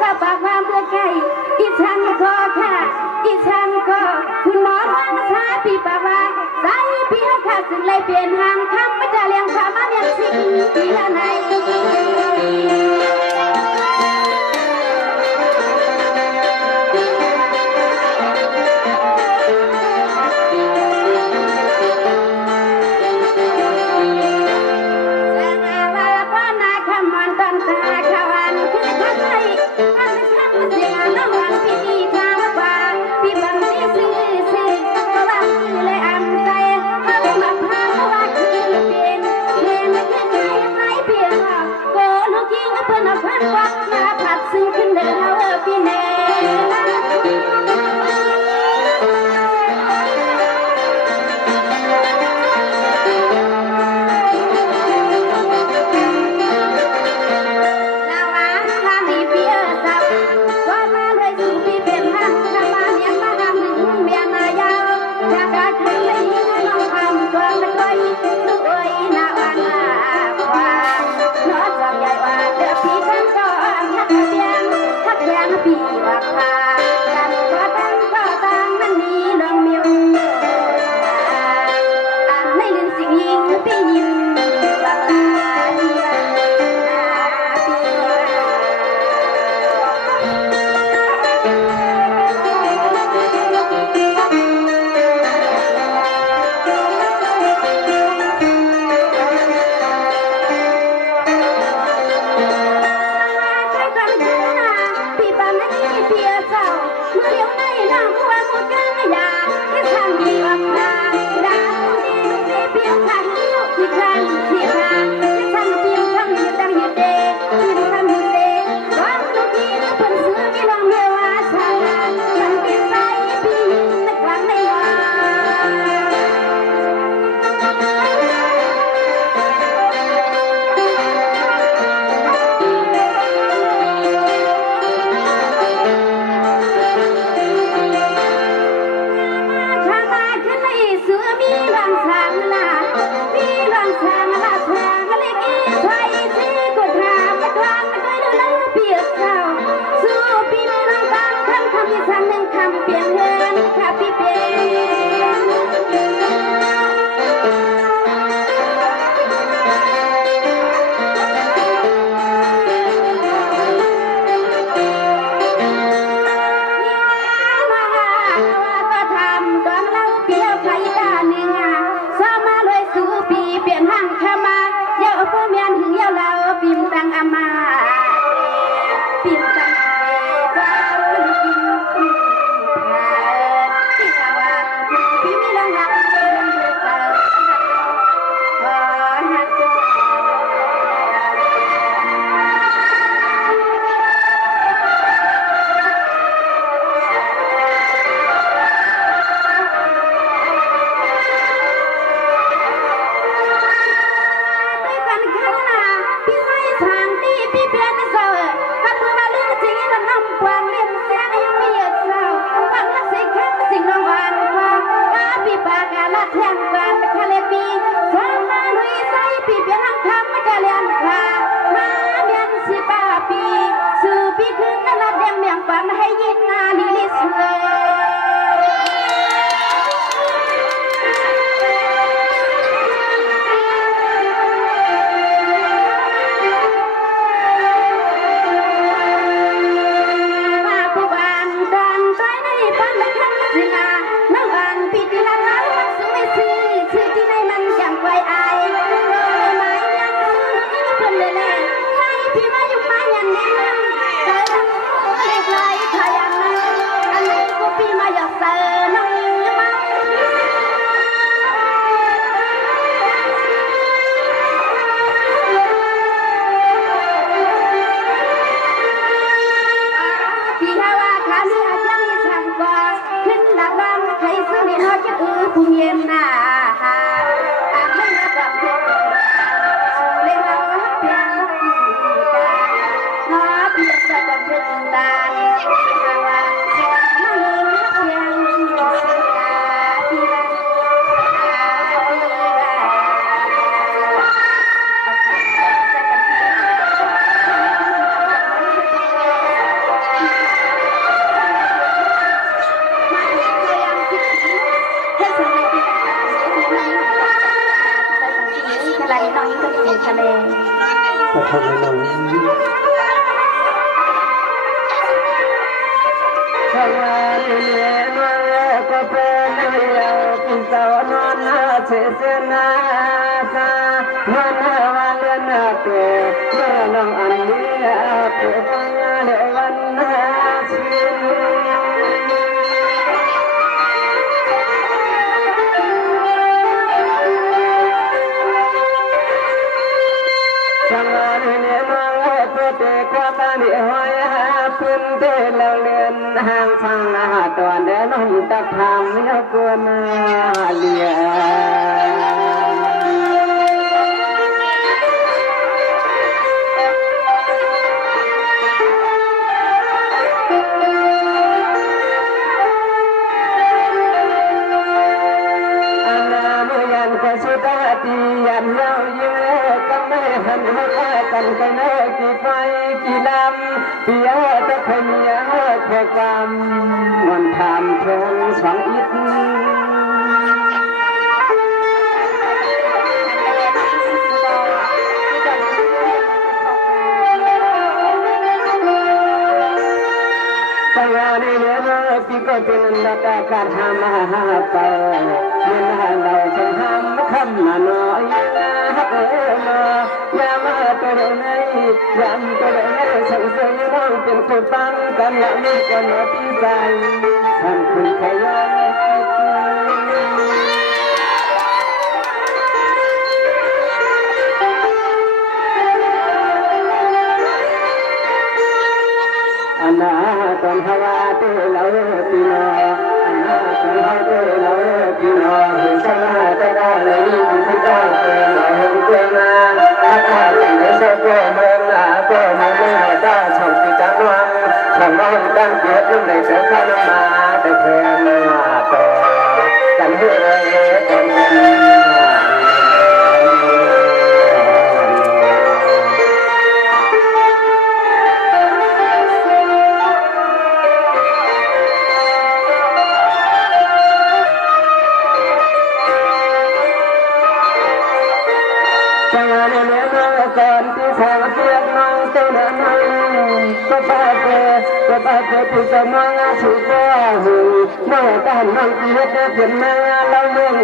ก็ปากความเพื่อใครดิฉันก็ค่ะดิฉันก็คุณหมอว่ามาช้าปีปากว่าใจเพียงค่ะสึงเลยเปลี่ยนหางคำไม่จะเลี้ยงความมาเลี้ยงสิ่งที่ละไหนปี ทำไมน้องทำไมเนี่ยมาก็เป็นอย่างที่สาวนอนเสียเสียนาซาวันวันเดือนเกิดเมื่อน้องอันนี้เกิดฟังเดือนวันชีจังหวะนี้เนี่ยมาเพื่อเด็กว่าบ้านนี้หอยพื้นเดินเราเรียนห่างฟังตอนเดินน้องตะพามเนื้อกวนเลียยันเล่าเยอะก็ไม่หันหัวกันกันเลยกี่ไฟกี่ลำเปียตะเคยมีแค่กรรมมันทำเพียงสองอิฐแต่งานนี้เนี่ยพี่ก็เป็นนักการทำมาเป่าเมื่อเราจะทำคำมาหน่อยมายามาตัวไหนยามตัวไหนสั่งเสียน้องเป็นคนตั้งกันละมีกันมาที่ใจฉันคุณขยันอันนาตอนฮาวาเตเราปีนออันนาตอนฮาวาเตเราปีนอเห็นสังหารได้เลยที่ได้เป็นเราเห็นเจ้านาถ้าได้ไม่ใช่ก็เมืองนาก็มาเมื่อได้ช่องที่จังหวังช่างน้องตั้งเกียรติยังได้เจอข้ามาแต่เพื่อนมาต่อกันเรื่อยๆกันก่อนที่สาวเสียงน้องเต้นน้องก็พาเธอที่จะมองสุดว่าหูเมื่อตอนน้องเกียรติเพียงแม่เราเมือง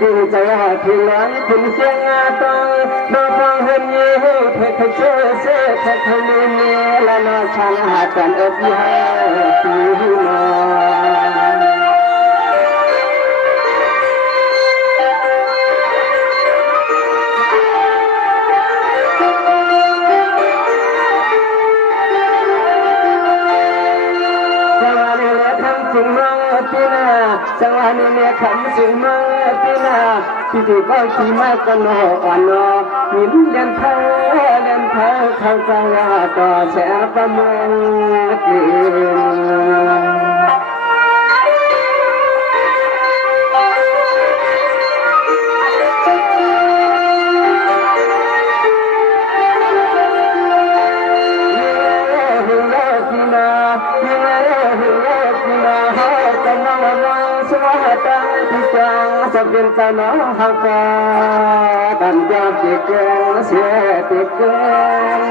กินใจที่ร้อนถึงเสียงต้องมาฟังเห็นยี่ห้อเธอช่วยเสียเธอทำนี้และน้องช่างหากันเอ็ดยี่ห้อที่นอนสิ่งมังปีนาสังวานีเนี่ยคำสิ่งมังปีนาที่ที่ก็ขี่มากันโนอ่อนโนหินเดินเท้าเข้าใจต่อแสประเมืองกินจะเป็นเจ้าน้องหางฟ้าดันยามติดเกินเสียติดเกิน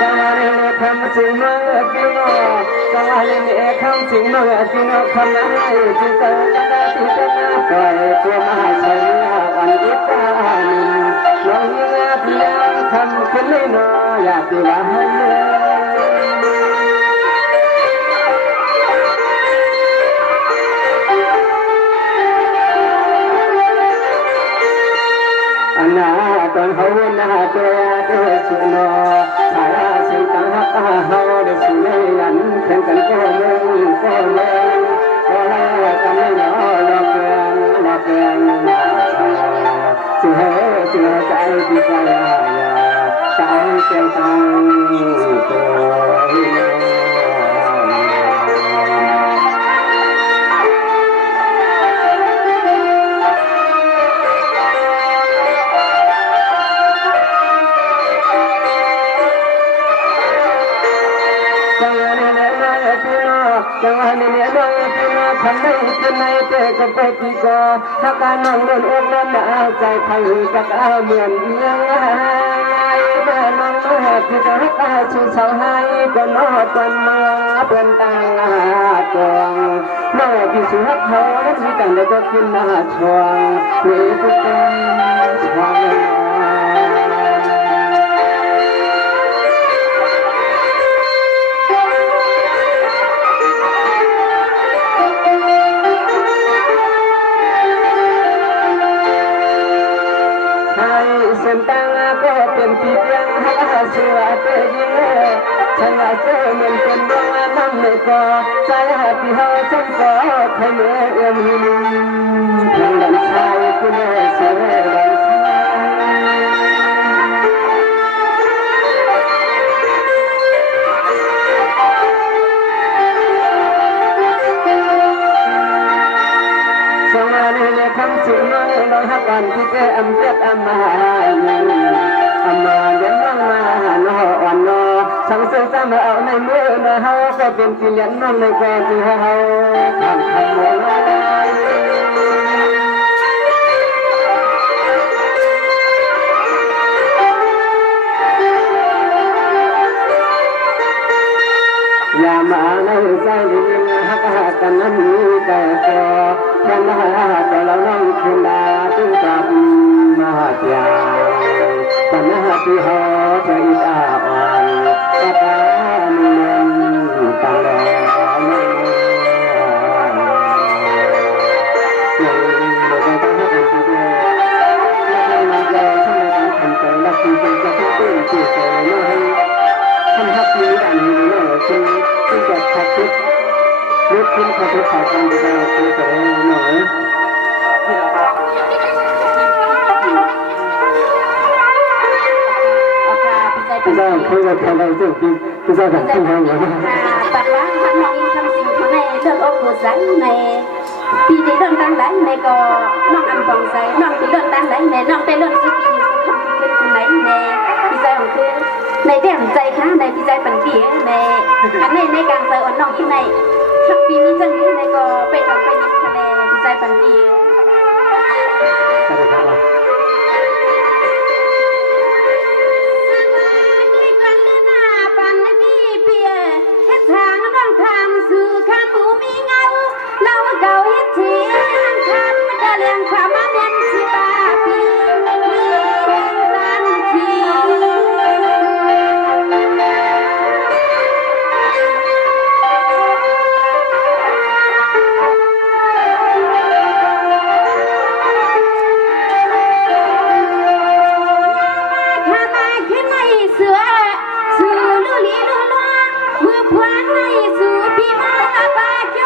จังหวะนี้คำสิ่งเมื่อพี่น้องจังหวะนี้คำสิ่งเมื่อพี่น้องคำนั้นให้ที่เจอกันได้ที่จะน่าปล่อยตัวมาใช้วันอีกตาหนึ่งน้องยิ่งเพียงทำขึ้นไม่น้อยอยากจะว่าให้อันน่าตอนเขาหน้าตัวสุนอสายสิ่งต่างหักเขาได้สิ่งในยันแข่งกันก็เมืองก็แล้วกันไม่น้อยหลอกเกินเชื่อใจที่ใจใจเจ้าตังตัวจังหวะ ปีก็ถ้าการนั่งเดินอกนั้นใจไทยกับเหมือนเมืองแม่น้องแม่ที่จะให้ชื่อเสาให้ก็นอดวันเมืองเป็นต่างตวงแม่ที่สุดเขาและที่ต่างได้ก็ขึ้นมาชวงหรือผู้เป็นชวงเส้นตั้งก็เป็นปีเพียงหาเสือเตยิงฉันว่าเจอเหมือนเป็นดวงน้ำในก่อใจหาพี่เฮาฉันก็ใครเมื่อเอื้อมหินเพียงดันชายคุณเสือดันชายสมาในคำสิ่งนั้นเราหักกันที่แก่อำเจ็บอำมาอามาเดินนั่งมาหนออ่อนนอสังเสริญมาเอาในมือในเฮาก็เป็นกิเลสนั่งในกอที่เฮาทำทำโมลอย่ามาในใจลิ้นหักหักกันนั้นมีแต่ก็แค่นั้นแต่เรานั่งคืนดาตึงกลับมาเดียวปัญหาที่หอใจตาอ่อนตาตาเนียนตาลอยยังไม่ได้ตั้งให้เป็นตัวยังไม่ได้ทำในการทำใจและที่เป็นจะต้องตื่นตื่นใจน้อยทำทับนี้ดันนี้น้อยจึงจะทับทิศลดขึ้นความรู้สึกการดูแลตัวเองหน่อยพี่จ้าเคยมาทำอะไรสิ่งที่พี่จ้าทำที่ไหนเนี่ยปัดล้างทำน้องอิงทำสิ่งของในเรื่องอกหัวใจในปีที่เดินตั้งไหลในก็น้องอันฟองใสน้องที่เดินตั้งไหลในน้องไปเดินสิปีอยู่ทำเป็นคนไหนในพี่ใจของคือในเดี่ยมใจค่ะในพี่ใจปันเดียในอันในการใส่อ่อนน้องอิงในทักปีนี้จังนี้ในก็ไปทำไปยิงทะเลพี่ใจปันเดียสู่คำบูมีเงาเราเก่าเฮ็ดทีนั่งคำไม่ได้เลี้ยงความมันยันสิบาปีมีแห่งตันทีข้ามาขึ้นในเสือสู่ลุลีลุลาเมื่อพวานในสู่พี่มาปาโจ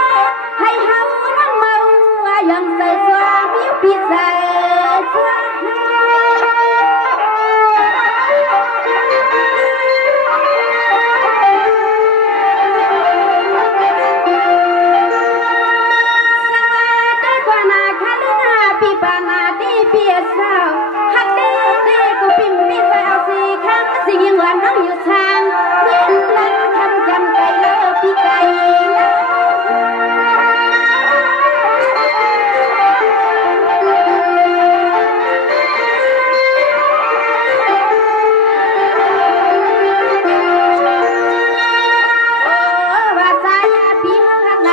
ให้เฮานั่งเมายังใส่สวามีปีใส่สวาปีปานาดีเปียสาวฮักเด้เด้กูพิมพ์ปีใส่เอาสีคำสิ่งยังหลังน้องอยู่ทางเวียนหลังคำจำไก่เลิกพี่ไก่เลิกว่าใจพี่ฮักไหน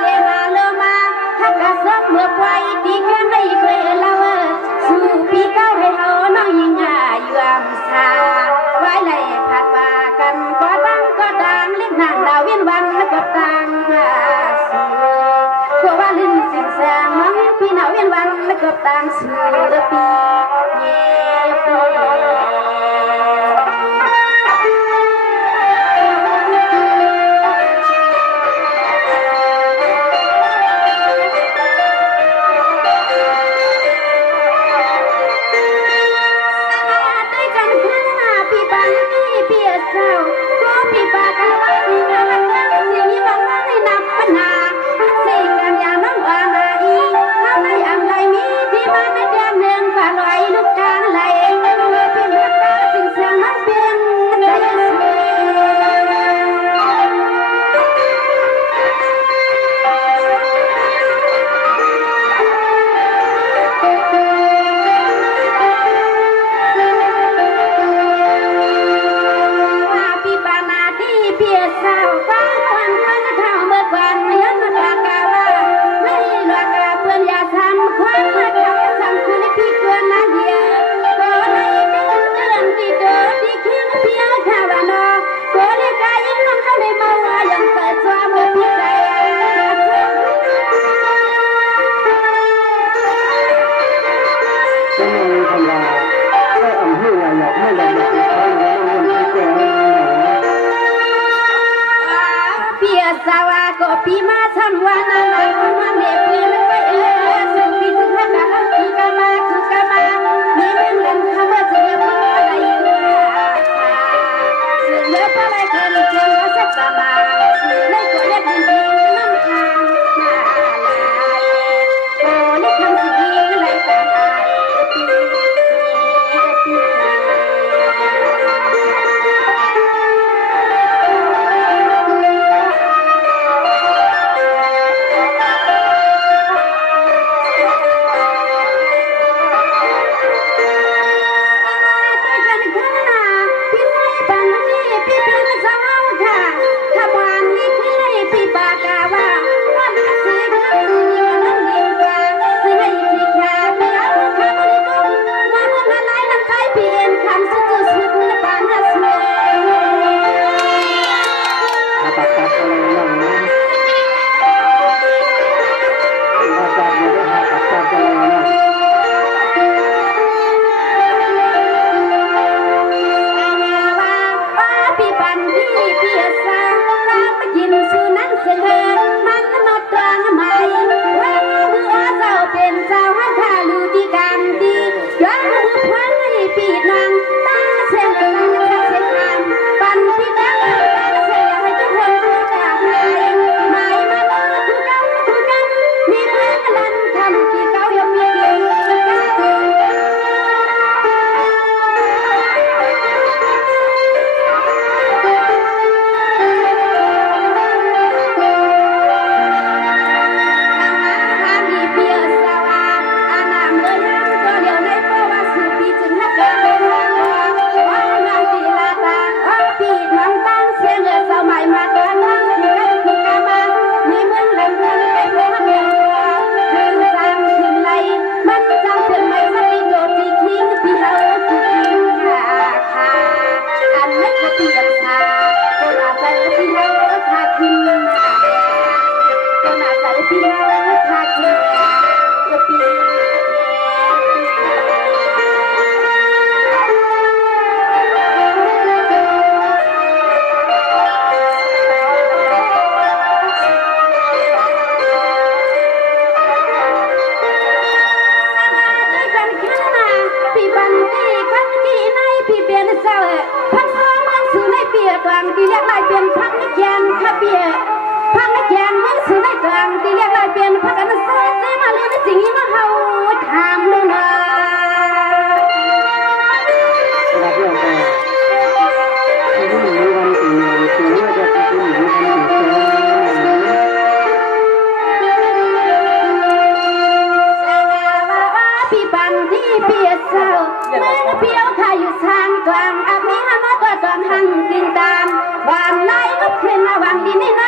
เลนาเลมาฮักกะซับเมื่อไว้ดีแค่ไม่เคยเล่าสู่พี่เก้าให้เฮาน้องยิงอยู่อำซาไว้เลยผัดว่ากันก็ดังก็ดังเล็กนางดาวเวียนวันก็ตังสู่ก็ว่าลิ้นสิ่งแสงน้องพี่หนาวเวียนวันก็ตังสู่ปีเย็พี่ปากันว่าที่งานนั้นสิ่งนี้บางวันในนับปัญหาสิ่งกันอย่างน้องอาณาอีเท่าไรอันไรมีที่บ้านในเดือนหนึ่งผ่านไหลลูกกลางไหล ก็ปีมาทำวันอะไรมาเด็กเพื่อนไปสุขีถึงขนาดคือกามามีเรื่องเล่นคำว่าจะพอได้อยู่เลือกอะไรกันเชื่อสักประมาณเลยก็เรียกดีน้ำทางมาลายโอ้นี่คำสิ่งอะไรกันHãy subscribe cho kênh Ghiền Mì Gõ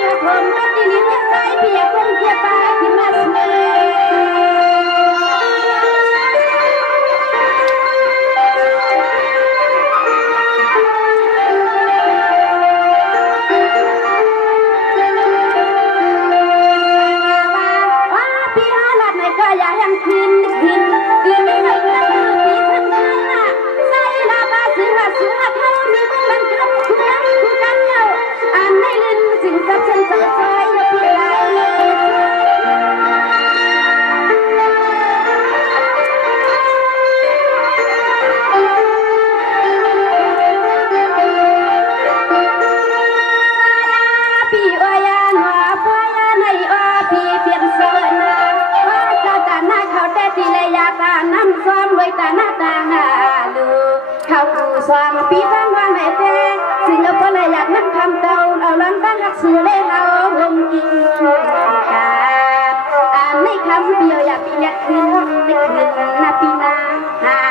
để không bỏ lỡ น้ำซ้อมด้วยตาหน้าตาหาลูเขาซ้อมปีฟังว่าแม่เต้สิ่งเราก็เลยอยากนั่งคำเก่าเอาล้ำตั้งหักสื่อเล่เราวงกินการอ่านในคำเดียวอยากปีอยากขึ้นนึกขึ้นนาปีนาหา